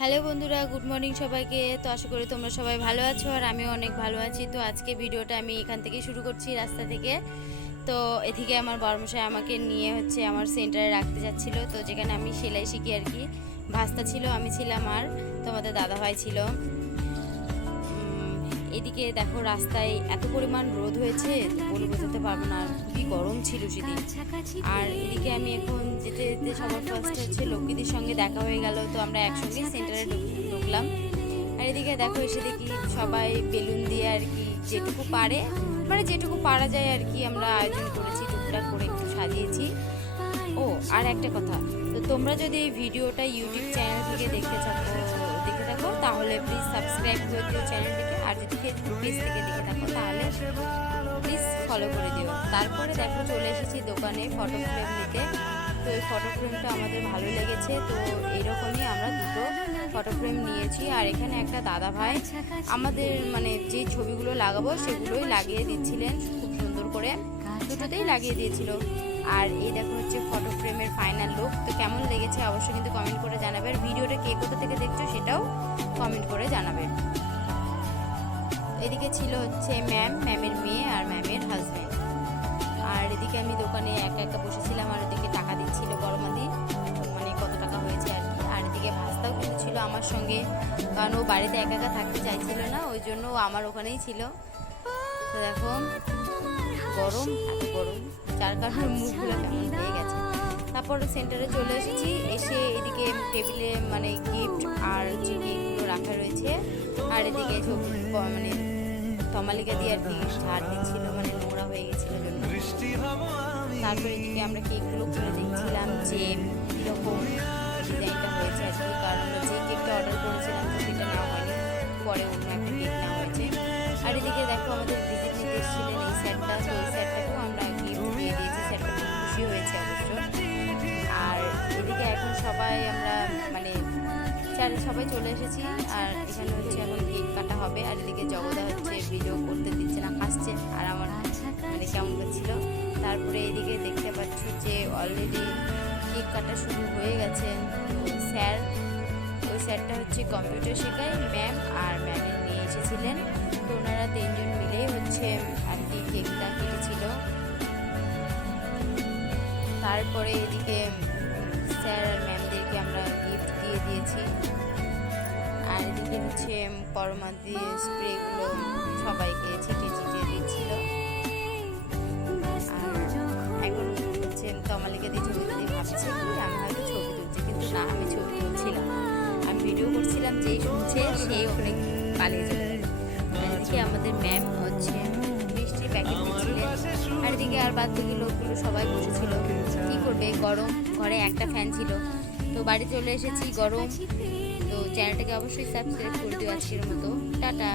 Hello বন্ধুরা, good morning সবাইকে। তো আশা করি তোমরা সবাই ভালো আছো আর আমিও অনেক ভালো আছি। তো আজকে ভিডিওটা আমি এখান থেকে শুরু করছি রাস্তা থেকে। তো এদিকে আমার বর্মশাই আমাকে নিয়ে হচ্ছে আমার সেন্টারে রাখতে যাচ্ছিল। তো যেখানে আমি সেলাই শিখি আর কি। ভাস্তা ছিল, আমি ছিলাম আর তোমাদের দাদাভাই ছিল। এদিকে দেখো রাস্তায় এত পরিমাণ রোদ হয়েছে বলে বোঝাতে পারব না খুবই গরম ছিল সেদিন। আর এদিকে আমি এখন যেতে যেতে সবার ফার্স্ট হচ্ছে লক্ষ্মীদের সঙ্গে দেখা হয়ে গেল, তো আমরা একসঙ্গে সেন্টারে ঢুকলাম। আর এদিকে দেখো এসে দেখি সবাই বেলুন দিয়ে আর কি যেটুকু পারে মানে যেটুকু পারা যায় আর কি আমরা আয়োজন করেছি, টুকটাক করে একটু সাজিয়েছি। ও, আর একটা কথা তোমরা যদি এই ভিডিওটা ইউটিউব চ্যানেল থেকে দেখতে থাকো, দেখে থাকো, তাহলে প্লিজ সাবস্ক্রাইব করে দিও চ্যানেলটিকে আর যদি ফেসবুক পেজ থেকে দেখে থাকো, তাহলে প্লিজ ফলো করে দিও। তারপরে দেখো, চলে এসেছি দোকানে ফটো ফ্রেম নিতে। তো এই ফটো ফ্রেমটা আমাদের ভালো লেগেছে। তো এইরকমই আমরা দুটো ফটো ফ্রেম নিয়েছি। আর এখানে একটা দাদা ভাই আমাদের মানে যে ছবিগুলো লাগাবো, সেগুলোই লাগিয়ে দিচ্ছিলেন খুব সুন্দর করে। দুটোতেই লাগিয়ে দিয়েছিল। আর এই দেখো হচ্ছে ফটো ফ্রেমের ফাইনাল লুক তো কেমন লেগেছে অবশ্যই কিন্তু কমেন্ট করে জানাবে। আর ভিডিওটা কে কোথা থেকে দেখছ সেটাও কমেন্ট করে জানাবে। এদিকে ছিল হচ্ছে ম্যাম ম্যামের মেয়ে আর ম্যামের হাজব্যান্ড আর এদিকে আমি দোকানে একা একা বসেছিলাম আর ওদিকে টাকা দিচ্ছিল গরমাদি মানে কত টাকা হয়েছে আর কি। আর এদিকে ভাস্তাও কিন্তু ছিল আমার সঙ্গে। কারণ ও বাড়িতে একা একা থাকতে চাইছিল না, ওই জন্য আমার ওখানেই ছিল। তো দেখো গরম এত গরম। যার কারণে মুখগুলো কেমন হয়ে গেছে। তারপর সেন্টারে চলে এসেছি এসে এদিকে টেবিলে মানে গিফট আর যে কেকগুলো রাখা রয়েছে আর এদিকে মানে তমালিকা দিয়ে আর কি ঝাড় দিচ্ছিল মানে নোংরা হয়ে গেছিল জন্য। তারপরে এদিকে আমরা কেকগুলো খুলে দেখছিলাম যে কীরকম ডিজাইনটা চার সবাই চলে এসেছি, আর এখানে হচ্ছে এখন কেক কাটা হবে, আর এদিকে জগদা হচ্ছে ভিডিও করতে দিচ্ছে না হাসছে আর আমার মানে কেমন করছিল। তারপরে এদিকে দেখতে পাচ্ছ যে অলরেডি কেক কাটা শুরু হয়ে গেছে। স্যার ওই স্যারটা হচ্ছে কম্পিউটার শেখায় ম্যাম আর ম্যামের নিয়ে এসেছিলেন। তো ওনারা তিনজন মিলেই হচ্ছে আর কি কেকটা কেটেছিল। তারপরে এদিকে স্যার হচ্ছে পরমা দিয়ে স্প্রেগুলো সবাইকে ছিটিয়ে ছিটিয়ে দিচ্ছিল। আর এখন হচ্ছে তমালিকা দিয়ে ছবি তুলে ভাবছে কি আমি হয়তো ছবি তুলছি, কিন্তু না, আমি ছবি তুলছিলাম। আমি ভিডিও করছিলাম যেই শুনছে সেই অনেক পালিয়ে গেল আমাদের ম্যাম হচ্ছে মিষ্টির প্যাকেট দিচ্ছিলেন আর এদিকে আর বাদ বাকি লোকগুলো সবাই বসেছিল। কি করবে? গরম, ঘরে একটা ফ্যান ছিল। তো বাড়ি চলে এসেছি গরম। তো চ্যানেলটাকে অবশ্যই সাবস্ক্রাইব করে দিও আজকের মতো। টাটা।